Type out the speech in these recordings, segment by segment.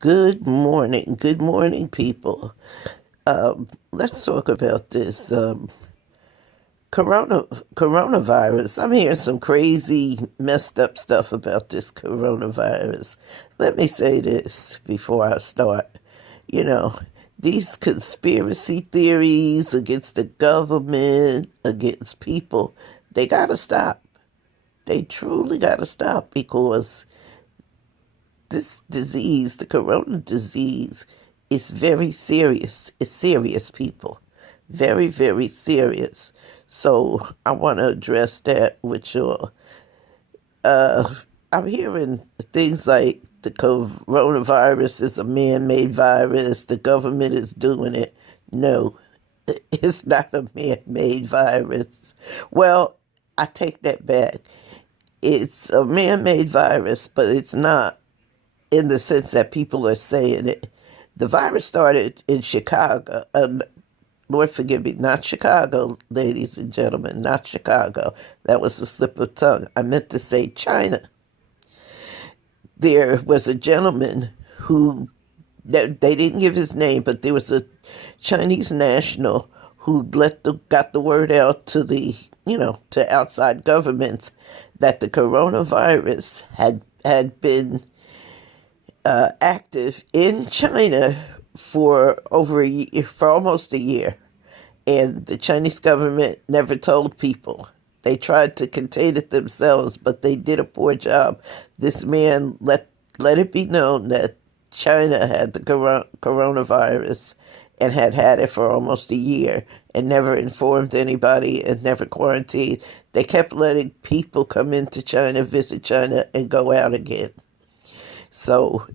Good morning, people. Let's talk about this coronavirus. I'm hearing some crazy, messed up stuff about this coronavirus. Let me say this before I start. You know, these conspiracy theories against the government, against people, they gotta stop. They truly gotta stop because this disease, the corona disease, is very serious. It's serious, people. Very, very serious. So I want to address that with you. Uh, I'm hearing things like the coronavirus is a man-made virus. The government is doing it. No, it's not a man-made virus. Well, I take that back. It's a man-made virus, but it's not in the sense that people are saying it. The virus started in Chicago. Lord forgive me, not Chicago, ladies and gentlemen, not Chicago. That was a slip of tongue. I meant to say China. There was a gentleman who, they didn't give his name, but there was a Chinese national who got the word out to to outside governments that the coronavirus had been active in China for over a year, for almost a year, and the Chinese government never told people. They tried to contain it themselves, but they did a poor job. This man let it be known that China had the coronavirus and had it for almost a year and never informed anybody and never quarantined. They kept letting people come into China, visit China, and go out again. So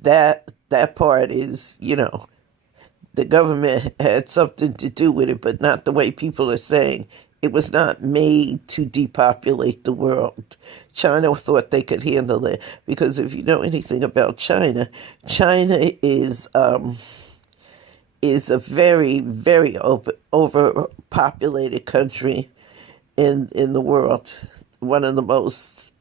that part is, the government had something to do with it, but not the way people are saying. It was not made to depopulate the world. China thought they could handle it because if you know anything about China, China is a very, very overpopulated country in the world. One of the most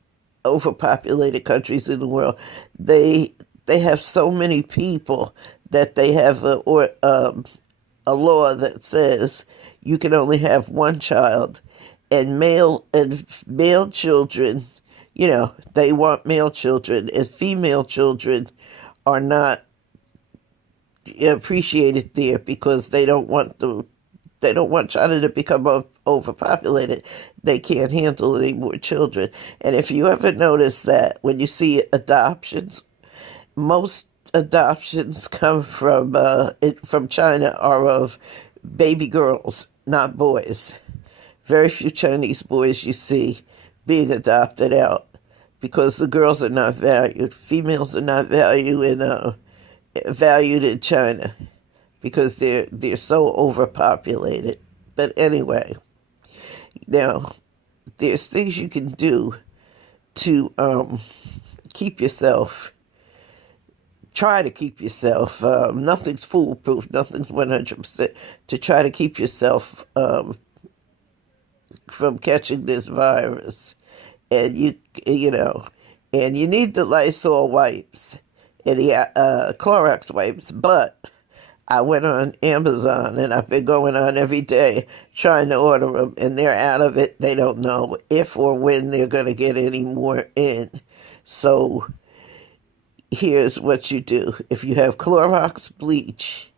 overpopulated countries in the world. They have so many people that they have a law that says you can only have one child, and male children, they want male children, and female children are not appreciated there because they don't want China to become overpopulated. They can't handle any more children. And if you ever notice that when you see adoptions, most adoptions come from China are of baby girls, not boys. Very few Chinese boys you see being adopted out because the girls are not valued. Females are not valued in China because they're so overpopulated. But anyway, now there's things you can do to keep yourself. Try to keep yourself. Nothing's foolproof. Nothing's 100%. To try to keep yourself from catching this virus, and and you need the Lysol wipes and the Clorox wipes, but I went on Amazon and I've been going on every day trying to order them, and they're out of it. They don't know if or when they're going to get any more in. So here's what you do. If you have Clorox bleach,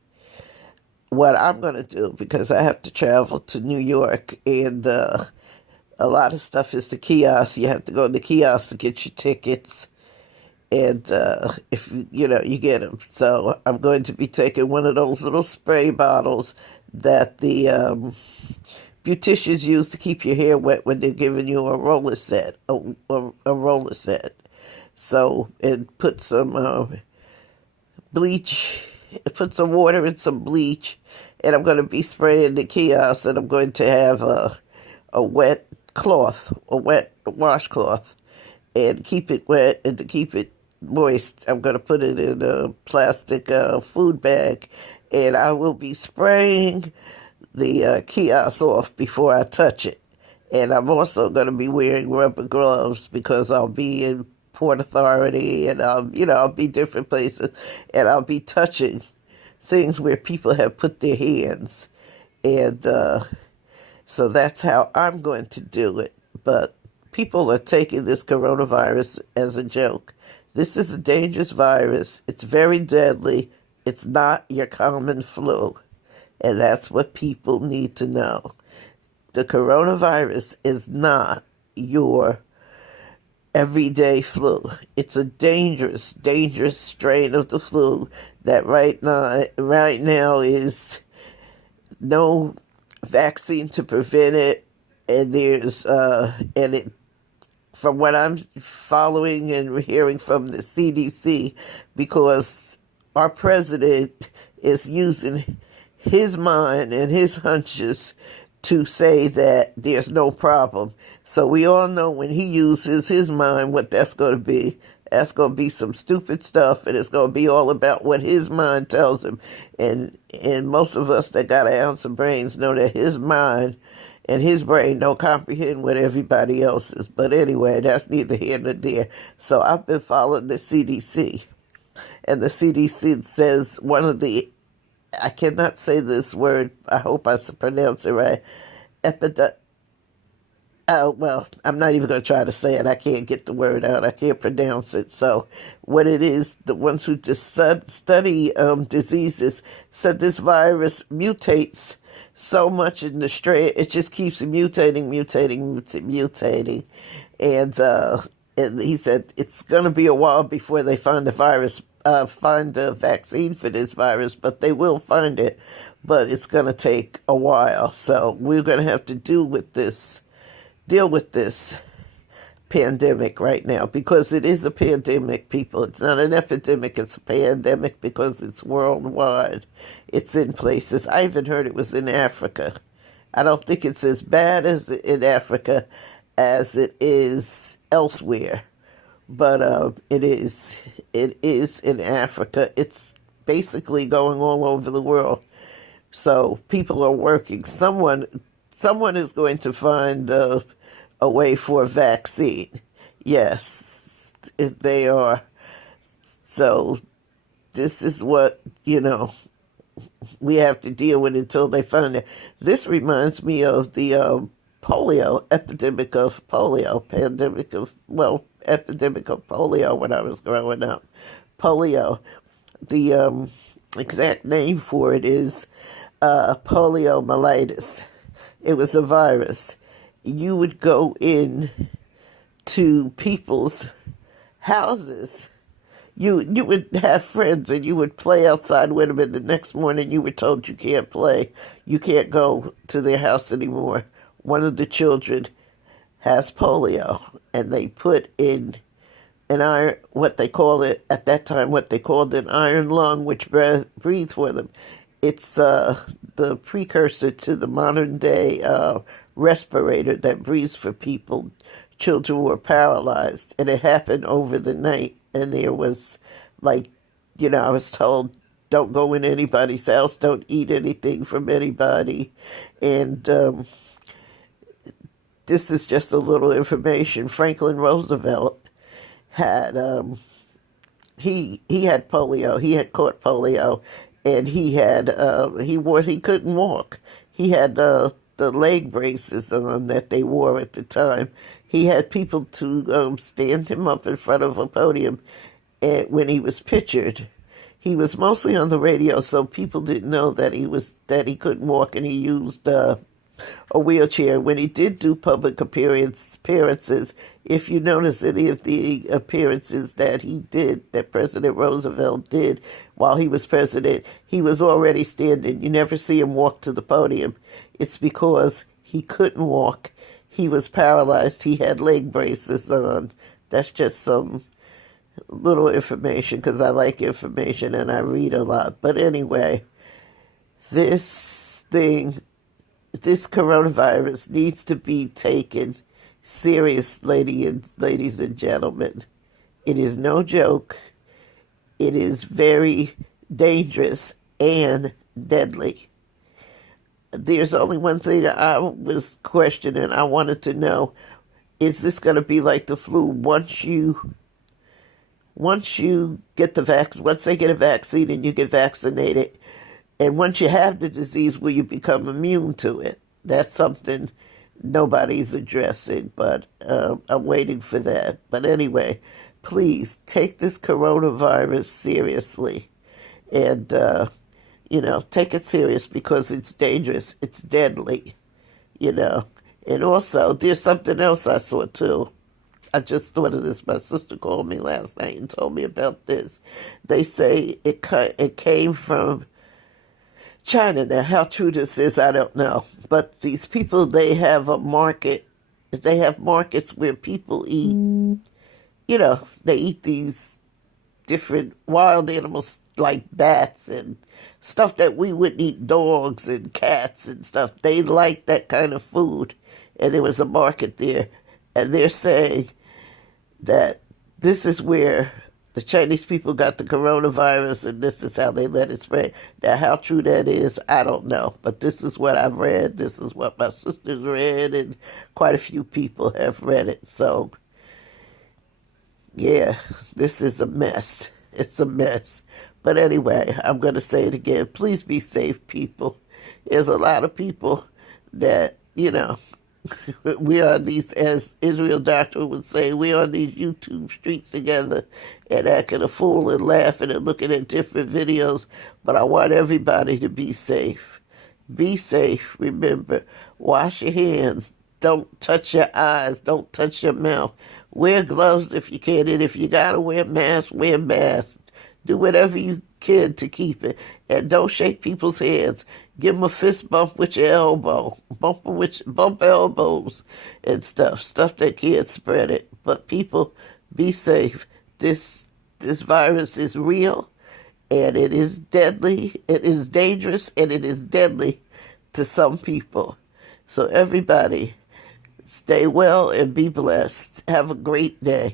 what I'm going to do, because I have to travel to New York and a lot of stuff is the kiosk. You have to go to the kiosk to get your tickets. And if you get them. So I'm going to be taking one of those little spray bottles that the beauticians use to keep your hair wet when they're giving you a roller set, a roller set. So, and put some bleach, put some water and some bleach, and I'm going to be spraying the kiosk, and I'm going to have a wet cloth, a wet washcloth, and keep it wet, and to keep it moist, I'm going to put it in a plastic food bag, and I will be spraying the kiosk off before I touch it. And I'm also going to be wearing rubber gloves because I'll be in Port Authority, and I'll be different places, and I'll be touching things where people have put their hands, and so that's how I'm going to do it. But people are taking this coronavirus as a joke. This is a dangerous virus. It's very deadly. It's not your common flu. And that's what people need to know. The coronavirus is not your everyday flu. It's a dangerous, dangerous strain of the flu that right now is no vaccine to prevent it, and from what I'm following and hearing from the CDC, because our president is using his mind and his hunches to say that there's no problem. So we all know when he uses his mind what that's going to be. That's going to be some stupid stuff, and it's going to be all about what his mind tells him. And most of us that got an ounce of brains know that his mind and his brain don't comprehend what everybody else's. But anyway, that's neither here nor there. So I've been following the CDC. And the CDC says I cannot say this word, I hope I pronounce it right, oh, well, I'm not even going to try to say it. I can't get the word out. I can't pronounce it. So what it is, the ones who just study diseases said this virus mutates so much in the strain. It just keeps mutating. And he said it's going to be a while before they find find a vaccine for this virus, but they will find it. But it's going to take a while. So we're going to have to deal with this pandemic right now, because it is a pandemic, people. It's not an epidemic, it's a pandemic because it's worldwide. It's in places. I even heard it was in Africa. I don't think it's as bad as in Africa as it is elsewhere, but it is in Africa. It's basically going all over the world. So people are working. Someone is going to find a way for a vaccine. Yes, they are. So this is what, we have to deal with until they find it. This reminds me of the epidemic of polio when I was growing up. Polio. The exact name for it is poliomyelitis. It was a virus. You would go in to people's houses. You would have friends and you would play outside with them, and the next morning you were told you can't play. You can't go to their house anymore. One of the children has polio, and they put in an iron, what they called an iron lung, which breathed for them. It's the precursor to the modern day respirator that breathes for people. Children were paralyzed, and it happened over the night. And there was, I was told, don't go in anybody's house, don't eat anything from anybody. And this is just a little information. Franklin Roosevelt had he had polio. He had caught polio, and he couldn't walk. He had the leg braces on that they wore at the time. He had people to stand him up in front of a podium, and when he was pictured, he was mostly on the radio, so people didn't know that he couldn't walk, and he used a wheelchair. When he did do public appearances, if you notice any of the appearances that President Roosevelt did while he was president, he was already standing. You never see him walk to the podium. It's because he couldn't walk. He was paralyzed. He had leg braces on. That's just some little information, because I like information and I read a lot. But anyway, this coronavirus needs to be taken serious, ladies and gentlemen. It is no joke. It is very dangerous and deadly. There's only one thing I was questioning. I wanted to know, is this going to be like the flu? Once you once you get once they get a vaccine and you get vaccinated, and once you have the disease, will you become immune to it? That's something nobody's addressing, but I'm waiting for that. But anyway, please take this coronavirus seriously, and take it serious because it's dangerous. It's deadly, you know. And also, there's something else I saw too. I just thought of this. My sister called me last night and told me about this. They say it came from China. Now, how true this is, I don't know. But these people, they have a market. They have markets where people eat, they eat these different wild animals like bats and stuff that we wouldn't eat, dogs and cats and stuff. They like that kind of food. And there was a market there. And they're saying that this is where the Chinese people got the coronavirus and this is how they let it spread. Now, how true that is, I don't know. But this is what I've read. This is what my sisters read, and quite a few people have read it. So, yeah, this is a mess. It's a mess. But anyway, I'm going to say it again. Please be safe, people. There's a lot of people that, we are these, as Israel Doctor would say, we are on these YouTube streets together and acting a fool and laughing and looking at different videos. But I want everybody to be safe. Be safe. Remember, wash your hands. Don't touch your eyes. Don't touch your mouth. Wear gloves if you can. And if you got to wear masks, wear masks. Do whatever you can to keep it. And don't shake people's hands. Give them a fist bump with your elbow. Bump elbows and stuff. Stuff that can't spread it. But people, be safe. This virus is real. And it is deadly. It is dangerous. And it is deadly to some people. So everybody, stay well and be blessed. Have a great day.